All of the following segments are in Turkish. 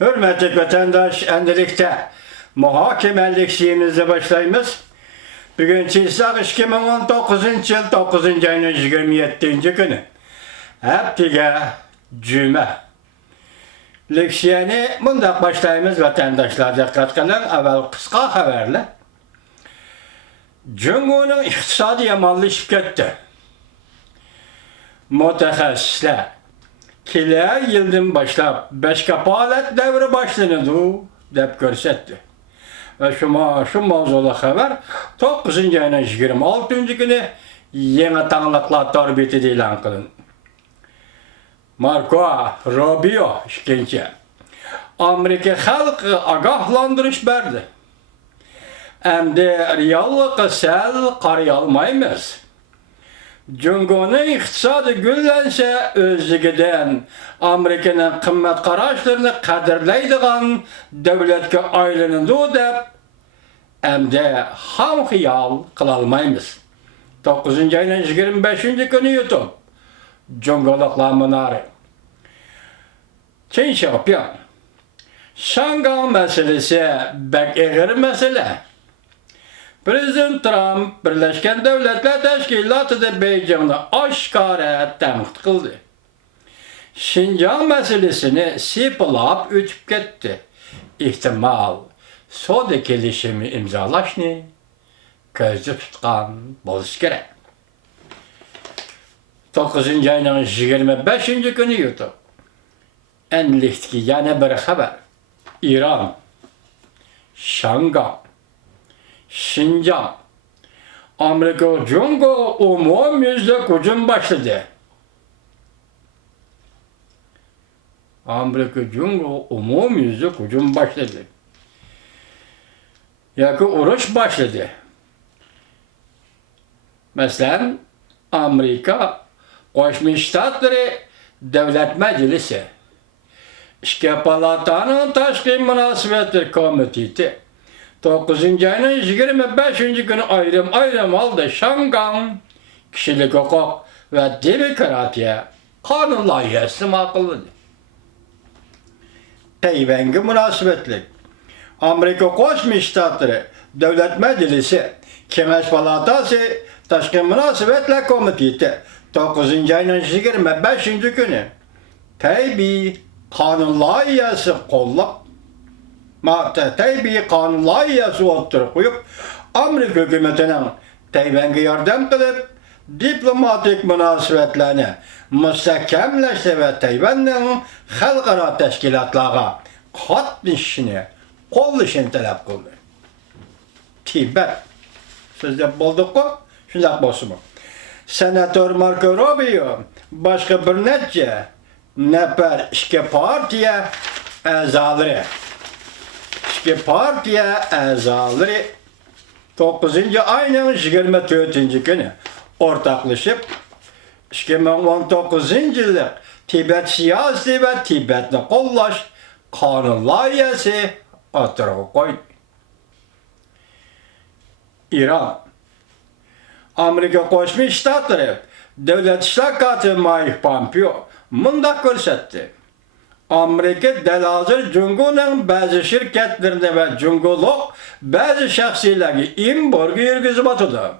Hürmetli vatandaş, endilikte muhakemelik şeyimizle başlayımız. Bugün çizsak 2019 yıl 9. ayının 27. günü. Heptige cüme. Leksiyeni bundan başlayımız vatandaşlar dikkat kılın. Evvel kısa haberle. Cumhur'un iktisadi yamanlaşıp gitti. Mütehassisler kile yıldan başlap beşkapalet devri başlandı dep görsetti. Ve şu mavzulu haber 9. ayının 26. günü yeni tanılıklar torbeti ilan kılın. Marco Rubio işkinci Amerika halkı agahlandırış verdi. Hem de reallığı sel qarayalmaymiz. Cumhur'un iktisadı güllense özlüğüden Amerika'nın kıymet qarashlarını qadirleydiğen devletke aylanındı dep hem de ham hiyal kılalmaymiz. 9. ayının 25. günü YouTube. Cumhurlukla mınarı. Çin Şampiyon. Şangay meselesi bek eğer mesele. Prezident Trump Birleşken Devletler Teşkilatı'da Beijing'de aşkara tenkit kıldı. Şincan meselesini sipilap ötüp gitti. İhtimal Soda kelişimi imzalaşını közde tutkan boluş gerek. 9. ayının 25. günü YouTube. Enliktki yana bir haber. İran, Şangay, Şincan, Amerika Cumhurbaşkanı umumyüzlük hücum başladı. Amerika Cumhurbaşkanı umumyüzlük hücum başladı. Yani uğraş başladı. Mesela Amerika Koşmuş Ştatları Devlet Meclisi, İşke Palatanın Taşkı Münasebetleri Komiteti 9. ayının 25. günü ayrım aldı Şangay kişilik hukuk ve demokratiya kanun layihesi makuludu. Tayvan'ga münasebetlik Amerika Koşmuş Ştatları Devlet Meclisi Kengaş Palatası Taşkı Münasebetler Komiteti 9. ayının 25. günü tabi kanun layihesi kollap tabi kanun layihesi oturup koyup Amerika hükümetinin Tayvan'a yardım kılıp diplomatik münasebetlerini müstehkemleşti ve Tayvan'ın halkara teşkilatlara katılışını kollaşını talep kıldı. Tibet sözde bulduk mu? Şundak olsun mu? Senatör Marco Rubio başka bir nece nefer işke partiye azaları 9. ayının 24. günü ortaklaşıp 2019 yıllık Tibet siyasi ve Tibet'le kollaş kanun layihesi oturup koydu. İran, Amerika Koşmuş Ştatları Devlet İşleri Mike Pompeo mındak görsetti. Amerika delazır Cumhur'un bazı şirketlerine ve Cumhurluk bazı şahsilerine imborgu yürgüzü batıdı.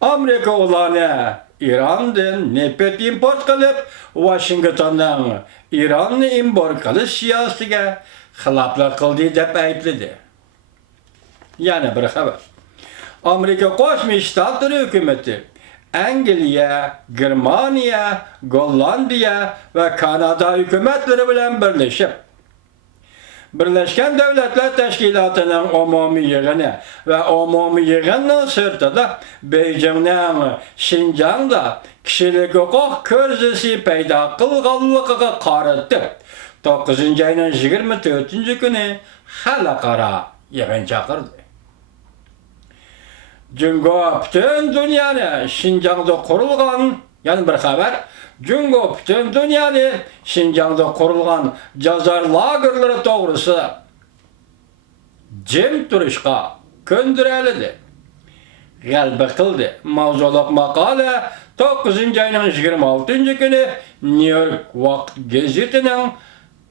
Amerika olanı İran'dan nefret import kılıp Washington'dan İran'ı import kılıp siyasetiga xilaflık kıldığı dep ayıpladı. Yani bir haber. Amerika Koşmuş Ştatları hükümeti Angliya, Germaniya, Gollandiya ve Kanada hükümetleri bilen birleşip Birleşken Devletler Teşkilatı'nın umumi yığını ve umumi yığının sırtıda Beijing'den Şincan'da kişilik hukuk kürsüsü peyda kılganlığı qarıttı. 9. ayının 24. günü halkara yığın çakırdı. Cumhur bütün dünyanı Şincan'da kurulgan, yani bir haber, Cumhur bütün dünyanı Şincan'da kurulgan cazar lagerleri doğrusu cem turuşqa köndürelidi. Gelbe kıldı. Mavzuluk makale 9. ayının 26. günü New York Vakt gazetinin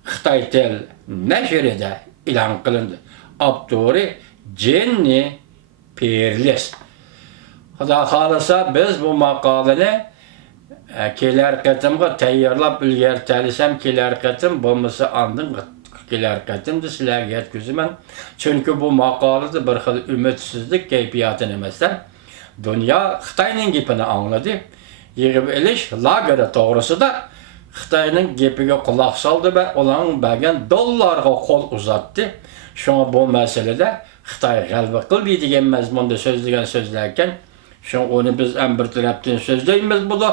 Xitay Tel neşrida e'lon qilindi. Avtori Jenny Perles. Xudo xolasa biz bu maqolani kelar qatimga tayyorlab ulgurtirsam kelar qatim bo'lmasa andin kelar qatimda sizlarga yetkazaman. Chunki bu maqolada bir xil umidsizlik kayfiyatini emasdan dunyo Xitoyning gapini angladi. Yig'ib elish lageri to'g'risida Xitoyning gapiga quloq soldi va ularning bergan dollarga qo'l uzatdi. Shunga bu masalada Xitoy g'alaba qildi degan mazmunda so'zlagan so'zlarkan, shun uni biz ham bir tarafdan so'zlaymiz, buni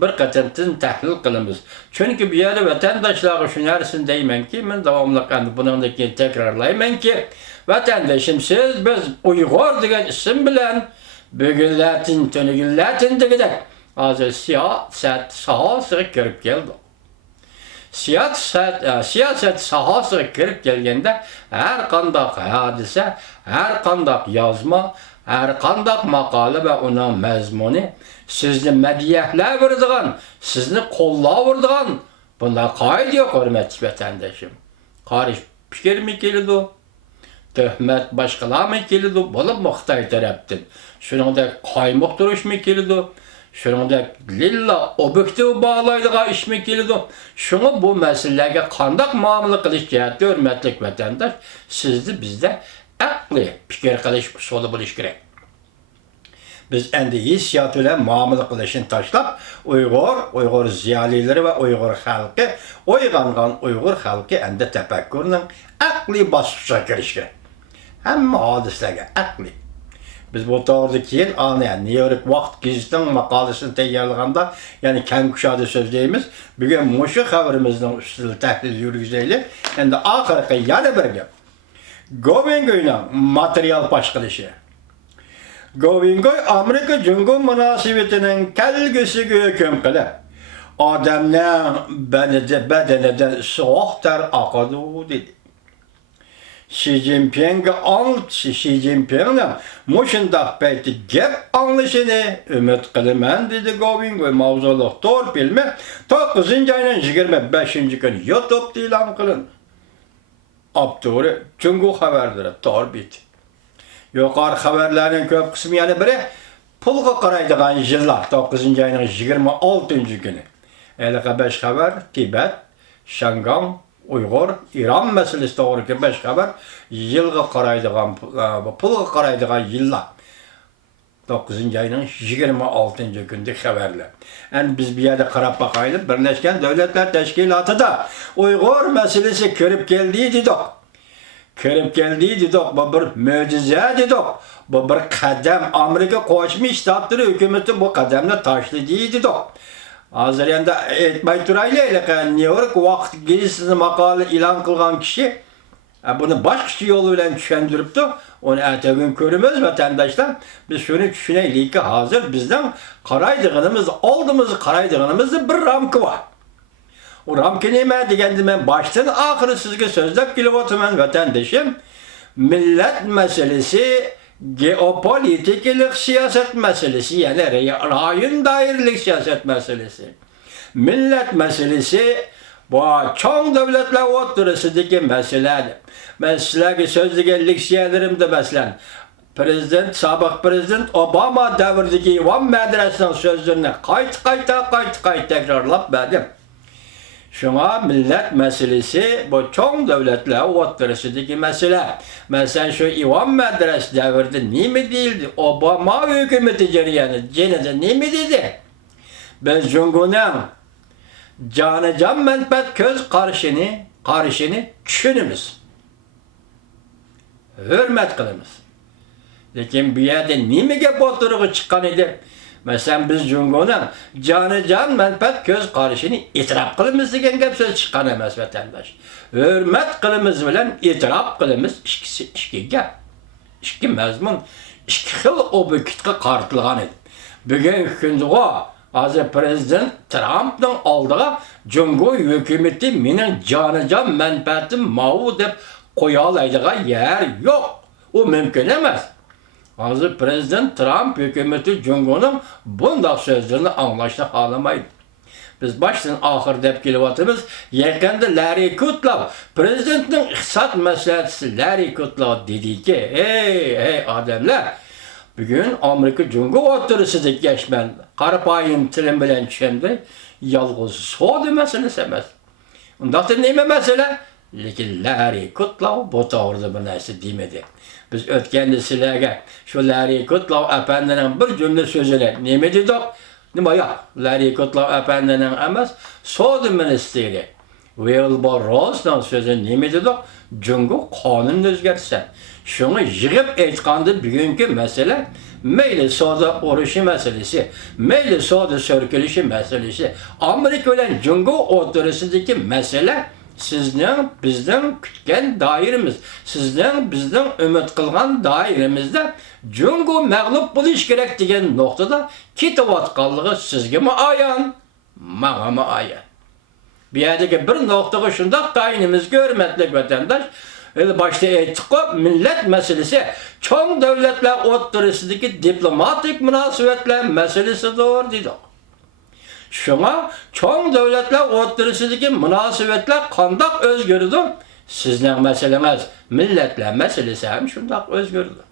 bir qatordan tahlil qilamiz. Chunki bu yerda vatandoshlarga shu narsani deymanki, men davomli bundan keyin takrorlaymanki, vatandoshim siz biz Uyg'ur degan ism bilan bugunlatin, tunugunlatin degidek hozir siyosat sohasiga kirib keldi. Siyosat sohasiga kirib kelganda har qanday hodisa, har qanday yozma, har qanday maqola va uning mazmuni sizni madiyahlayveradigan, sizni qo'llayveradigan bunday qoida yo'q, hurmatli vatandoshim. Qarish fikrmi keladi? Tuhmat boshqalarmi keladi? Bo'lib Xitoy tarafdan. Shuningdek qaymoq turishmi keladi? Shuningdek lilla obyektiv bağlaydigan ishmi keladi? Shuni bu masalalarga qanday muomala qilish kerak, hurmatli vatandosh? Sizni bizda aqli fikr qilish usuli bo'lish kerak. Biz endi hissiyot bilan muomala qilishni tashlab, Uyg'ur ziyolilari va Uyg'ur xalqi, uyg'ongan Uyg'ur xalqi endi tafakkurning aqli bosqichiga kirish kerak. Hamma hodisalarga aqli. Biz bu to'g'rida keyin New York vaqt gazetining maqolasini tayyorlaganda, ya'ni keng kushada so'zlaymiz. Bugun mushu xabarimizning ustida tahlil yurgizaylik. Endi oxirgi yana bir gap. Govingoyning material pash qilishi. Govingoy Amerika Jungo munosabatining kelgusiga hukm qilib, odamning badanidan sovuq ter oqadi dedi. Xi Jinping'ning mushundaq payti gap anglashini umid qilaman dedi Govingoy. Mavzuliq to'r filmi 9-oyning 25 kuni YouTube'da e'lon qilindi. Avtori Jungo xabarlari to'r bit. Yuqori xabarlarning ko'p qismi yana biri pulga qaraydigan yillar 9-oyning 26 kuni. 55 xabar Tibet, Shangang, Uyg'ur, İran meselesi to'g'ri 5 xabar yilga qaraydigan pulga qaraydigan yillar 9-oyning 26 kunda xabarlar. Endi biz bu yerda qarab boqaylik, Birlashgan Davlatlar Tashkilotida Uyg'ur meselesi kirib keldi dedik. Bu bir mo'jiza dedik. Bu bir qadam. Amerika Qo'shma Shtatlari hukumati bu qadamni tashladi dedik. Hozir endi aytmay turaylik, New York vaqt gazetasining maqola e'lon qilgan kishi buni boshqa yo'l bilan tushuntiribdi. Uni ertaga ko'ramiz vatandoshlar. Biz shuni tushunaylikki, hozir bizdan qaraydiganimiz, oldimizga qaraydiganimiz bir ramka bor. O ramka nima deganda men boshdan oxiri sizga so'zlab kelyapman vatandoshim. Millat masalasi, geopolitik siyosat masalasi, ya'ni rayon doiralik siyosat masalasi. Millat masalasi bu cho'ng davlatlar o'rtasidagi masaladir. Men sizlarga so'zlagan leksiyalarimda masalan sobiq prezident Obama davridagi Ivan madrasasining so'zlarini qayta takrorlab berdim. Shunga millat masalasi bu cho'ng davlatlar o'rtasidagi masala. Masalan shu Ivan madrasa davrida nima deyildi? Obama hukumati jarayonida nima dedi? Biz Jungoning jonajon manfaat ko'z qarashini tushunamiz. Hurmat qilamiz. Lekin bu yerda nimaga bo'tirg'i chiqqan edi? Masalan biz Jungoning jonajon manfaat ko'z qarashini e'tirof qilamiz degan gap so'z chiqqan emas vatandosh. Hurmat qilamiz bilan e'tirof qilamiz ikki gap. Ikki mazmun, ikki xil obyektga qaratilgan edi. Bugungi kunda hozir prezident Trumpning oldiga Jungo hukumati mening jonajon manfaatim ma'u deb qo'ya oladigan yer yo'q. U mumkin emas. Hozir prezident Trump hukumati Jungoning bunday so'zlarini anglashni xohlamaydi. biz baştan ahir dep kelyapmiz. Yaqında Larry Kudlow, prezidentning iqtisod maslahatchisi Larry Kudlow dediki, ey odamlar, bugün Amerika Cumhur o'rtasidagi yaşman, qarapayın tilim bilan tushundim, yolg'iz savdo masalasi emas. Undaqda nima masala? Lekin Larry Kudlow bu to'g'rida bir narsa demadi. Biz o'tganda sizlarga shu Larry Kudlow apandining bir jumla so'zini nima dedik? Nima yo'q? Larry Kudlow apandining emas, savdo ministri Wilbur Rossning so'zini nima dedik? Cumhur qonunni o'zgartsa. Şunu yığıp aytganda bugungi mesele mayli savdo urushi masalasi, mayli savdo so'rkilishi masalasi, Amerika bilan Cumhur o'rtasidagi mesele sizning bizning kutgan doiramiz, sizning bizning umid qilgan doiramizda Cumhur mag'lub bo'lish kerak degan nuqtada ketayotganligi sizga ayon, menga ayon. Bu yerdagi bir nuqtaga shundoq tayinimiz hurmatli vatandosh, başta aytdik, millet meselesi çoğun devletler o'rtasidagi diplomatik münasebetler meselesidir dedik. Şuna çoğun devletler o'rtasidagi münasebetler qandaq o'zgardi? Sizning meseleniz milletler meselesi ham shundoq o'zgardi.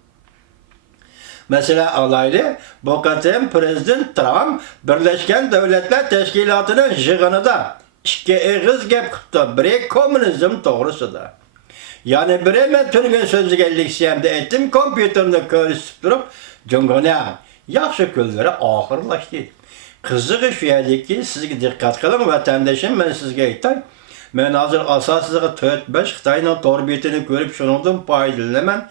Mesela alaylı, bu qatim Prezident Trump Birleşken Devletler Teşkilatı'nın yig'inida ikki eg'iz gap qildi. Biri kommunizm to'g'risida. Yani bir hemen tüngen sözlügellik siyemde ettim, kompüterinde körüsüp durup, Cumhur'a yaxşı küllere ahırlaştı. Kızığı şu yerdeki sizge dikkat kılın vatandaşım, ben sizge aytay. Ben hazır asasızlığı 4-5 Xitay'ın torbiyetini görüp şunundan paydalanman.